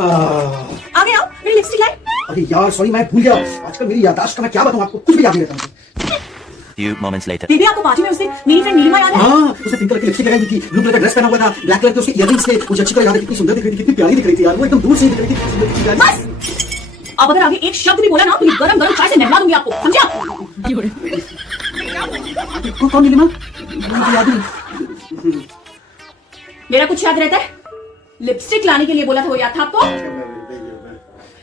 आ गए आप मेरी लिपस्टिक लाए। अरे यार सॉरी मैं भूल गया। आजकल मेरी याददाश्त का मैं क्या बताऊं आपको, कुछ भी याद नहीं रहता मुझे। Few moments later. बेबी आपको पार्टी में उससे मेरी फ्रेंड नीलिमा याद है? हाँ, उसने पिंक कलर की लिपस्टिक लगाई हुई थी, ब्लू कलर का ड्रेस पहना हुआ था, ब्लैक कलर के उसके इयररिंग्स थे। मुझे अच्छी तरह याद है कितनी सुंदर दिख रही थी, कितनी प्यारी दिख रही थी यार। वो एकदम दूर से ही दिख रही थी, कितनी सुंदर दिख रही थी यार। बस अब अगर आगे एक शब्द भी बोला ना तो ये गरम गरम चाय से नहला दूंगी आपको, समझा? कौन नीलिमा? मुझे याद नहीं। मेरा कुछ याद रहता है? लिपस्टिक लाने के लिए बोला था, वो याद था आपको?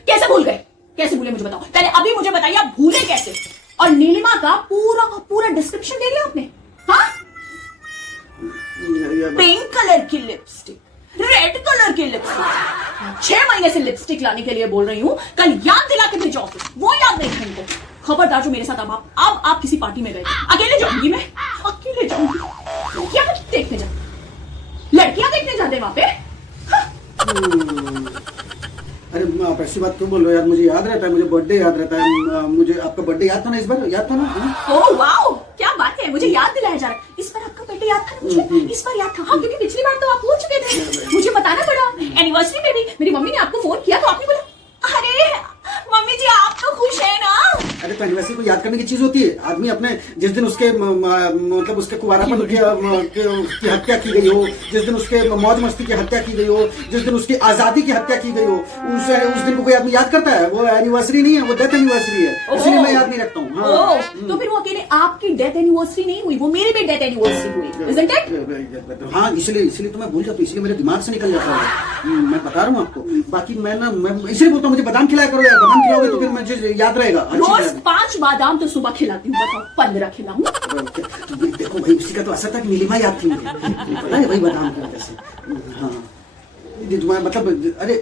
कैसे भूल गए? कैसे भूले मुझे बताओ, पहले अभी मुझे बताइए आप भूले कैसे? और नीलिमा का पूरा डिस्क्रिप्शन दे दिया आपने? हाँ, पिंक कलर की लिपस्टिक, रेड कलर की लिपस्टिक, 6 महीने से लिपस्टिक लाने के लिए बोल रही हूँ, कल याद दिला के भेजो ऑफिस, वो याद नहीं था इनको। खबरदार जो मेरे साथ अब आप किसी पार्टी में गए, अकेले जाऊंगी मैं, अकेले जाऊंगी। क्या देखने जा, लड़कियां देखने जाते हैं वहां पे? अरे आप ऐसी बात क्यों बोल रहे हो यार, मुझे याद रहता है, मुझे बर्थडे याद रहता है। मुझे आपका बर्थडे याद था ना, इस बार याद था ना? ओह वाओ, क्या बात है, मुझे याद दिलाया जा रहा है। इस बार आपका बर्थडे याद था ना मुझे? इस बार याद था, हाँ, क्योंकि पिछली बार तो आप भूल चुके थे, मुझे बताना पड़ा। एनिवर्सरी में भी मेरी मम्मी ने आपको फोन किया तो आपने बोला अरे मम्मी जी आप तो खुश है ना? अरे तो एनिवर्सरी को याद करने की चीज होती है। आदमी अपने जिस दिन उसके मतलब उसके कुंवारापन की हत्या की गई हो, जिस दिन उसके मौज मस्ती की हत्या की गई हो, जिस दिन उसकी आजादी की हत्या की गई हो, उस दिन को कोई आदमी याद करता है? वो एनिवर्सरी नहीं है, वो डेथ एनिवर्सरी है, इसलिए मैं याद नहीं रखता हूँ। हाँ। तो फिर वो अकेले आपकी डेथ एनिवर्सरी नहीं हुई, वो मेरी भी डेथ एनिवर्सरी हुई, isn't it? हाँ, इसलिए तो मैं भूल जाता हूँ, इसलिए मेरे दिमाग से निकल जाता है। मैं बता रहा हूँ आपको। बाकी मैं इसलिए बोलता हूँ मुझे बादाम खिलाया करो यार, बादाम खिलाओगे तो फिर मुझे याद रहेगा। रोज 5 बादाम तो सुबह खिलाती हूँ, बताओ 15 खिलाऊं? देखो भाई, उसी का तो असर था कि नीलिमा याद थी मुझे, पता है भाई, बादाम की वजह से। हाँ मतलब अरे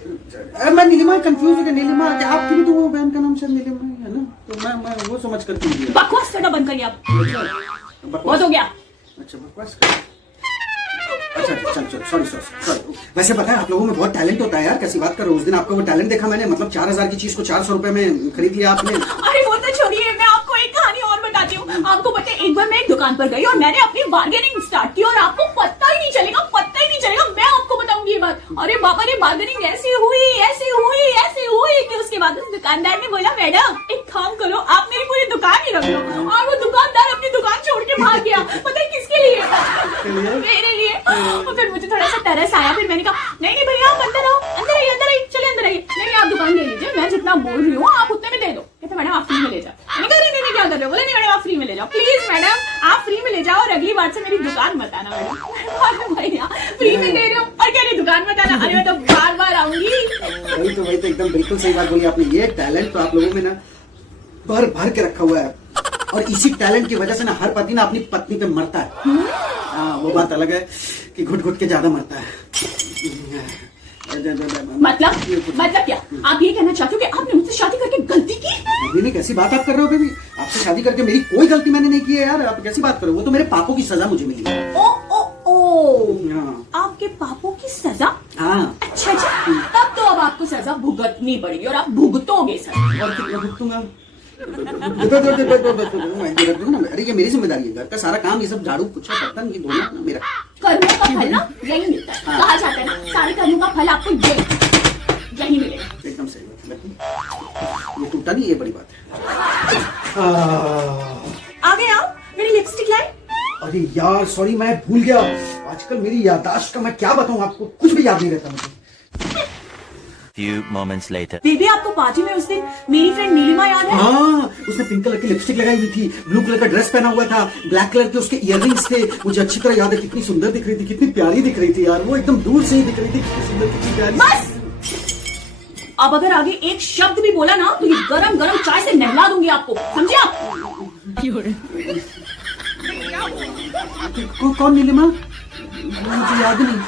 मैं नीलिमा कंफ्यूज हो गया। नीलिमा आपकी भी तो वो बहन का नाम शायद नीलिमा है ना, तो मैं वो समझ करके बकवास करना बंद करिए आप, बहुत हो गया। अच्छा बकवास कर, अच्छा चल सॉरी। वैसे पता है आप लोगों में बहुत टैलेंट होता है यार, कैसी बात कर रहे हो। उस दिन आपका वो टैलेंट देखा मैंने, मतलब 4000 की चीज को 400 रुपए में खरीद लिया आपने। अरे वो तो छोड़िए, मैं आपको एक कहानी और बताती हूँ। आपको पता है एक बार मैं एक दुकान पर गई और मैंने अपनी बार्गेनिंग स्टार्ट की और आपको पता ही नहीं चलेगा, मैं आपको बताऊंगी ये बात। अरे बाबा रे, बार्गेनिंग ऐसी हुई कि उसके बाद उस दुकानदार ने बोला मैडम एक काम करो, आप मेरी पूरी दुकान ही रख लो। और वो दुकानदार अपनी दुकान छोड़ के भाग गया, पता है किसके लिए? मेरे लिए। और फिर मुझे थोड़ा सा तरस आया, फिर मैंने कहा नहीं भैया आप अंदर आओ, अंदर आइए, चलिए अंदर आइए। नहीं आप दुकान ले लीजिए, मैं जितना बोल रही हूँ आप उतने में दे दो। कहते मैडम आप फ्री में ले जाओ। नहीं क्या कर रहे हो? बोले नहीं मैडम आप फ्री में ले जाओ, प्लीज मैडम आप फ्री में ले जाओ और अगली बार से मेरी दुकान मत आना मैडम। भैया फ्री में दे रहे हो और कह रही दुकान मत आना, अरे मैं तो बार आऊंगी। वही तो एकदम बिल्कुल सही बात बोली आपने। ये टैलेंट तो आप लोगों में ना भर के रखा हुआ है, और इसी टैलेंट की वजह से ना हर पति ना अपनी पत्नी पे मरता है। हाँ वो बात अलग है कि घुट के ज्यादा मरता है। मतलब क्या आप ये कहना चाहते हो कि आपने मुझसे शादी करके गलती की? नहीं, कैसी बात आप कर रहे हो बेबी? आपसे शादी करके मेरी कोई गलती मैंने नहीं की है यार, आप कैसी बात कर रहे हो? वो तो मेरे पापों की सजा मुझे मिली है। ओ हाँ। आपके पापों की सजा? हाँ। अच्छा तब तो अब आपको सजा भुगतनी पड़ेगी और आप भुगतोगे सर। और कितना भुगतूंगा? अरे ये मेरी जिम्मेदारी है, घर का सारा काम, ये सब झाड़ू पोछा बर्तन ये धोना मेरा। कर्मों का फल ना यही मिलता है। कहा जाता है ना सारे कर्मों का फल आपको यही मिलेगा। एकदम सही बात, ये टूटा नहीं, ये बड़ी बात है। आ गए आप मेरी लिपस्टिक लाए। अरे यार सॉरी मैं भूल गया। आजकल मेरी याददाश्त का मैं क्या बताऊं आपको, कुछ भी याद नहीं रहता मुझे। Few moments later. बेबी आपको पार्टी में उस दिन मेरी फ्रेंड नीलिमा याद है? हाँ, उसने पिंक कलर की लिपस्टिक लगाई हुई थी, ब्लू कलर का ड्रेस पहना हुआ था, ब्लैक कलर के उसके इयररिंग्स थे। मुझे अच्छी तरह याद है कितनी सुंदर दिख रही थी, कितनी प्यारी दिख रही थी यार। वो एकदम दूर से ही दिख रही थी, कितनी सुंदर, कितनी प्यारी। बस अब अगर आगे एक शब्द भी बोला ना तो ये गरम गरम चाय से नहला दूंगी आपको, समझे आप? कौन नीलिमा? मुझे याद नहीं।